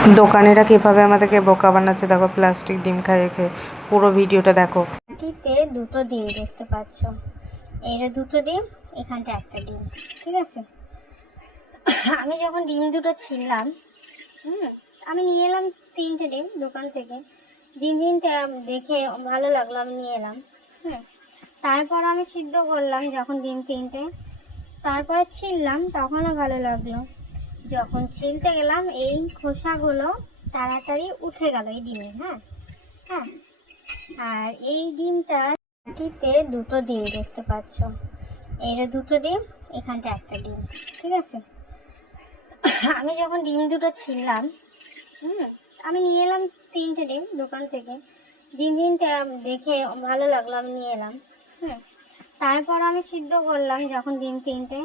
দোকানিরা কিভাবে আমাদেরকে বোকা বানাচ্ছে দেখো, প্লাস্টিক ডিম খাইয়ে খেয়ে। পুরো ভিডিওটা দেখো। বাটিতে দুটো ডিম দেখতে পাচ্ছ, এর দুটো ডিম, এখানটা একটা ডিম, ঠিক আছে। আমি যখন ডিম দুটো ছিললাম, আমি নিয়ে এলাম 3টে ডিম দোকান থেকে। ডিম তিনটে দেখে ভালো লাগলো, আমি নিয়ে এলাম। তারপর আমি সিদ্ধ করলাম যখন ডিম 3টে, তারপরে ছিললাম তখনও ভালো লাগলো। যখন ছিলতে গেলাম এই খোসাগুলো তাড়াতাড়ি উঠে গেল এই ডিমে। হ্যাঁ, আর এই ডিমটা বাটিতে দুটো ডিম দেখতে পাচ্ছ, এর দুটো ডিম, এখানটা একটা ডিম, ঠিক আছে। আমি যখন ডিম দুটো ছিললাম, আমি নিয়ে এলাম 3টে ডিম দোকান থেকে। ডিম তিনটে দেখে ভালো লাগলো, আমি নিয়ে এলাম। তারপর আমি সিদ্ধ করলাম যখন ডিম 3টে,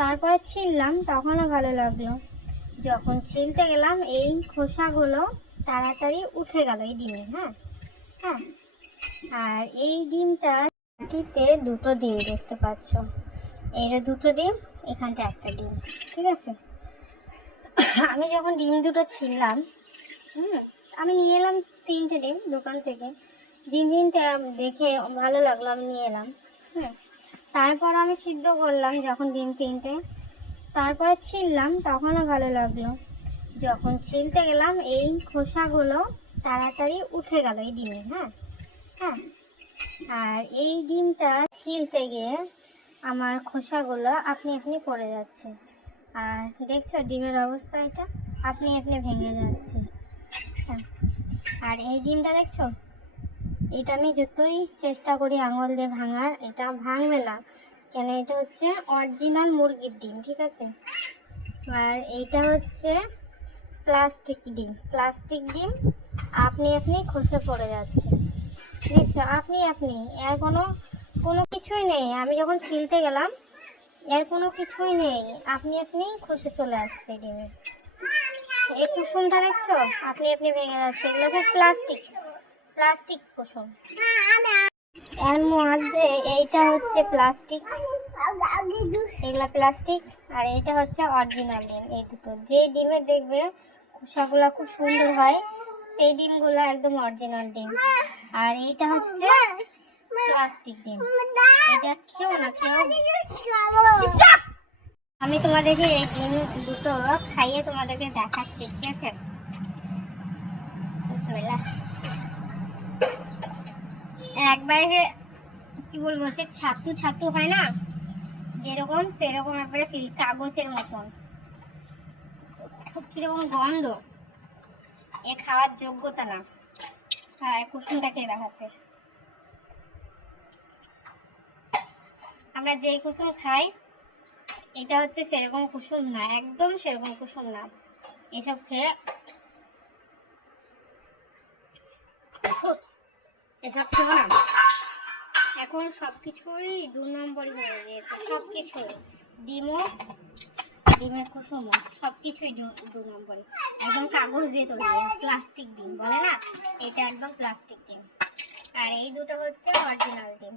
তারপরে ছিললাম তখনও ভালো লাগলো। যখন ছিলতে গেলাম এই খোসাগুলো তাড়াতাড়ি উঠে গেল এই ডিমে। হ্যাঁ, আর এই ডিমটা বাটিতে দুটো ডিম দেখতে পাচ্ছ, এর দুটো ডিম, এখানটা একটা ডিম, ঠিক আছে। আমি যখন ডিম দুটো ছিললাম, আমি নিয়ে এলাম 3টে ডিম দোকান থেকে। ডিম তিনটে দেখে ভালো লাগলো, আমি নিয়ে এলাম। তারপর আমি সিদ্ধ করলাম যখন ডিম 3টে, তারপরে ছিললাম তখনও ভালো লাগলো। যখন ছিলতে গেলাম এই খোসাগুলো তাড়াতাড়ি উঠে গেল এই ডিমে। হ্যাঁ, আর এই ডিমটা ছিলতে গিয়ে আমার খোসাগুলো আপনি আপনি পড়ে যাচ্ছে। আর দেখছো ডিমের অবস্থা, এটা আপনি আপনি ভেঙে যাচ্ছে। আর এই ডিমটা দেখছো, এটা আমি যতই চেষ্টা করি আঙুল দিয়ে ভাঙার, এটা ভাঙবে না। কেন, এটা হচ্ছে অরিজিনাল মুরগির ডিম, ঠিক আছে। আর এইটা হচ্ছে প্লাস্টিক ডিম, আপনি আপনি খসে পড়ে যাচ্ছে। দেখছো, আপনি আপনি, এর কোনো কিছুই নেই। আমি যখন ছিলতে গেলাম এর কোনো কিছুই নেই, আপনি আপনি খসে চলে আসছে ডিমে। এই কুসুমটা দেখছো, আপনি আপনি ভেঙে যাচ্ছে। এগুলো সব প্লাস্টিক কুসুম। এর মধ্যে এইটা হচ্ছে প্লাস্টিক, এগুলা প্লাস্টিক, আর এইটা হচ্ছে অরিজিনাল ডিম। এই দুটো, যে ডিমে দেখবে খোসাগুলা খুব সুন্দর হয়, সেই ডিমগুলো একদম অরিজিনাল ডিম। আর এইটা হচ্ছে প্লাস্টিক ডিম। এটা খেও না, আমি তোমাদেরকে এই ডিম দুটো খাইয়ে তোমাদেরকে দেখাচ্ছি, ঠিক আছে। একবারে কি বলবো, সে ছাতু ছাতু হয় না যেরকম, সেরকম একবারে ফিল, কাগজের মতন। খুব কিরকম গন্ধ, এ খাওয়ার যোগ্যতা না। হ্যাঁ, কুসুমটা খেয়ে দেখাচ্ছে। আমরা যেই কুসুম খাই, এটা হচ্ছে সেরকম কুসুম না, একদম সেরকম কুসুম না। এসব খেয়ে এসব খেবো না। এখন সবকিছুই 2 নম্বরই হয়ে গিয়েছে, সবকিছুই। ডিমের কুসুমও সবকিছুই 2 নম্বরই। একদম কাগজ দিয়ে তৈরি, প্লাস্টিক ডিম বলে না, এটা একদম প্লাস্টিক ডিম। আর এই দুটো হচ্ছে অরিজিনাল ডিম।